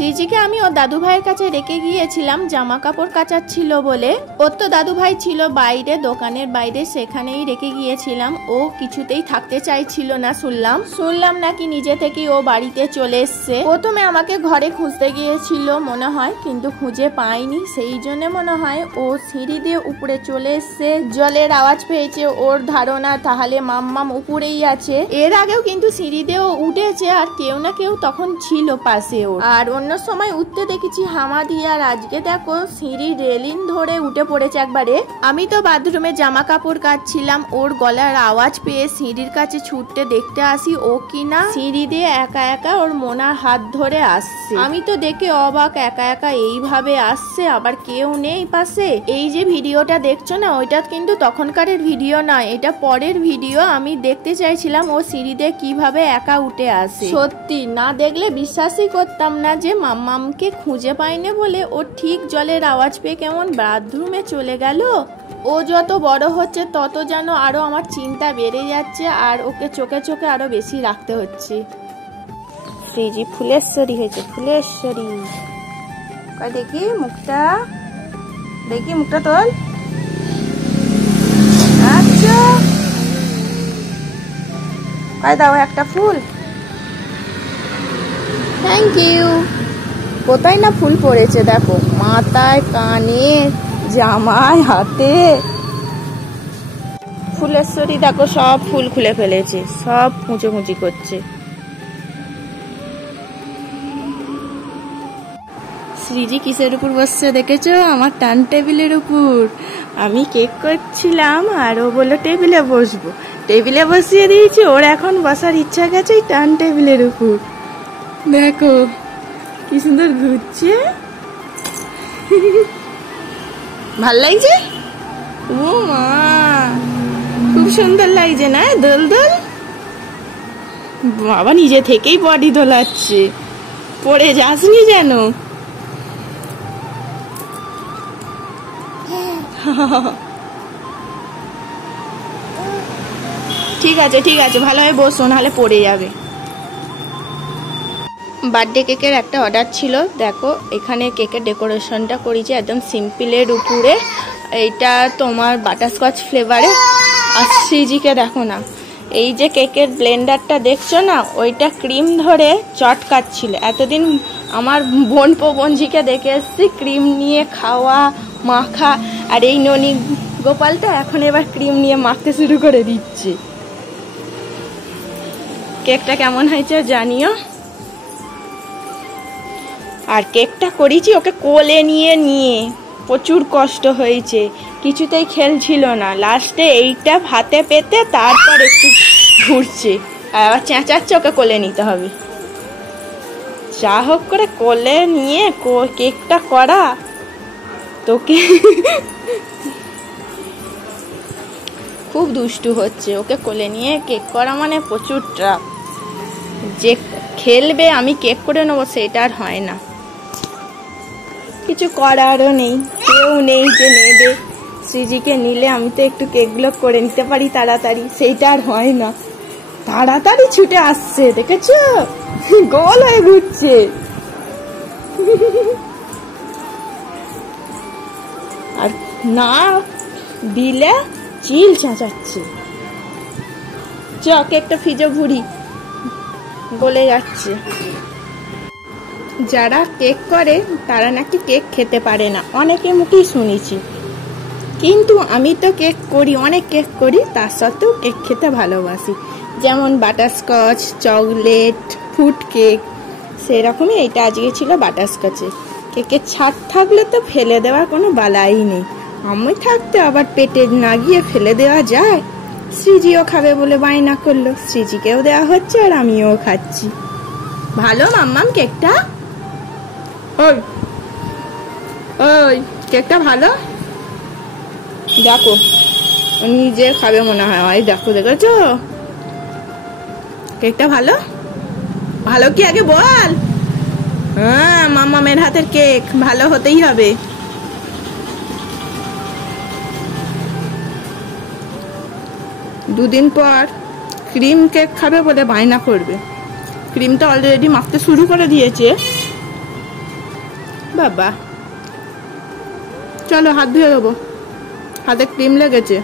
শ্রীজিকে আমি ওর দাদু ভাইয়ের কাছে রেখে গিয়েছিলাম জামা কাপড় কাচাচ্ছিল বলে। ওর তো দাদু ভাই ছিল বাইরে, দোকানের বাইরে, সেখানেই রেখে গিয়েছিলাম। ও কিছুতেই থাকতে চাইছিল না। শুনলাম নাকি নিজে থেকে ও বাড়িতে চলে এসছে। প্রথমে আমাকে ঘরে খুঁজতে গিয়েছিল মনে হয়, কিন্তু খুঁজে পাইনি। সেই জন্য মনে হয় ও সিঁড়ি দিয়ে উপরে চলে এসছে, জলের আওয়াজ পেয়েছে। ওর ধারণা তাহলে মাম্মাম উপরেই আছে। এর আগেও কিন্তু সিঁড়ি দিয়েও উঠেছে, আর কেউ না কেউ তখন ছিল পাশে ওর। আর অন্য সময় উঠতে দেখেছি হামা দিয়ে, আর আজকে দেখো সিঁড়ির রেলিং ধরে উঠে পড়েছে একবারে। আমি তো বাথরুমে জামা কাপড় কাচছিলাম, ওর গলার আওয়াজ পেয়ে সিঁড়ির কাছে ছুটতে দেখতে আসি ও কিনা সিঁড়ি দিয়ে একা একা ওর মোনার হাত ধরে আসছে। আমি তো দেখে অবাক, একা একা এইভাবে আসছে, আবার কেউ নেই পাশে। এই যে ভিডিওটা দেখছো না, ওইটা কিন্তু তখনকারের ভিডিও নয়, এটা পরের ভিডিও। আমি দেখতে চাইছিলাম ও সিঁড়ি দিয়ে কিভাবে একা উঠে আসে। সত্যি না দেখলে বিশ্বাসই করতাম না যে মাম্মামকে খুঁজে পাইনি বলে ও ঠিক জলের আওয়াজ পেয়ে কেমন বাথরুমে চলে গেল। ও যত বড় হচ্ছে তত যেন আরো আমার চিন্তা বেড়ে যাচ্ছে, আর ওকে চোখে চোখে আরো বেশি রাখতে হচ্ছে। শ্রীজি ফুলেশ্বরী হয়েছে, ফুলেশ্বরী। দেখি মুখটা, দেখি মুখটা তোল। আচ্ছা দাও একটা ফুল। Thank you. কোথায় না ফুল পড়েছে দেখো, মাথায়, কানে, জামায়, হাতে। ফুলেশ্বরী দেখো সব ফুল খুলে ফেলেছে, সব মুচোমুচি করছে। শ্রীজি কিসের উপর বসছে দেখেছো? আমার টার্ন টেবিলের উপর। আমি কেক করছিলাম আর ও বললো টেবিলে বসবো, টেবিলে বসিয়ে দিয়েছি। ওর এখন বসার ইচ্ছা গেছে এই টার্ন টেবিলের উপর। দেখো কি সুন্দর ঘুরছে, ভাল লাগছে। ও মা, খুব সুন্দর লাগছে না? দোল দোল। বাবা নিজে থেকেই বডি দোলাচ্ছে, পড়ে যাসনি যেন। ঠিক আছে ঠিক আছে, ভালোভাবে বসো, নাহলে পড়ে যাবে। বার্থডে কেকের একটা অর্ডার ছিল। দেখো এখানে কেকের ডেকোরেশনটা করেছি একদম সিম্পলের উপরে। এইটা তোমার বাটারস্কচ ফ্লেভারে। আর শ্রীজিকে দেখো না, এই যে কেকের ব্লেন্ডারটা দেখছো না, ওইটা ক্রিম ধরে চটকাচ্ছিল। এতদিন আমার বোন পবনজিকে দেখে এসছি ক্রিম নিয়ে খাওয়া মাখা, আর এই ননি গোপালটা এখন এবার ক্রিম নিয়ে মাখতে শুরু করে দিচ্ছে। কেকটা কেমন হয়েছে জানিও। আর কেকটা করেছি ওকে কোলে নিয়ে নিয়ে, প্রচুর কষ্ট হয়েছে, কিছুতেই খেলছিল না। লাস্টে এইটা হাতে পেতে তারপর একটু ঘুরছে, আর আবার চেঁচাচ্ছে ওকে কোলে নিতে হবে। যা হোক করে কোলে নিয়ে কেকটা করা তোকে। খুব দুষ্টু হচ্ছে, ওকে কোলে নিয়ে কেক করা মানে প্রচুর ট্রাপ। যে খেলবে আমি কেক করে নেবো সেটা আর হয় না। কিছু করারও নেই, কেউ নেই যে নেবে। শ্রীজিকে নিলে আমি তো একটু কেকগুলো করে নিতে পারি তাড়াতাড়ি, সেইটা আর হয় না। তাড়াতাড়ি ছুটে আসছে, দেখেছো গোল হয়ে ঘুরছে। আর না দিলে চিল চেঁচাচ্ছে। চ কেকটা ফ্রিজে ভুড়ি, গলে যাচ্ছে। যারা কেক করে তারা নাকি কেক খেতে পারে না, অনেকে মুখেই শুনেছি। কিন্তু আমি তো কেক করি, অনেক কেক করি, তার সত্ত্বেও কেক খেতে ভালোবাসি। যেমন বাটারস্কচ, চকলেট, ফ্রুট কেক, সেরকমই এইটা আজকে ছিল বাটারস্কচে। কেকের ছাড় থাকলে তো ফেলে দেওয়ার কোনো বালাই নেই। আমি থাকতে আবার পেটে না গিয়ে ফেলে দেওয়া যায়? শ্রীজিও খাবে বলে বায়না করলো, শ্রীজিকেও দেওয়া হচ্ছে আর আমিও খাচ্ছি। ভালো মাম্মাম কেকটা? ওই ওই কেকটা ভালো? দেখো নিজে খাবে মনে হয়। ওই দেখো, দেখেছো কেকটা ভালো? ভালো কি আগে বল। হ্যাঁ, মাম্মামের হাতের কেক ভালো হতেই হবে। দুদিন পর ক্রিম কেক খাবে বলে বায়না করবে। ক্রিমটা অলরেডি মাখতে শুরু করে দিয়েছে, বাবা, চলো হাত ধুয়ে দেবো, হাতে ক্রিম লেগেছে।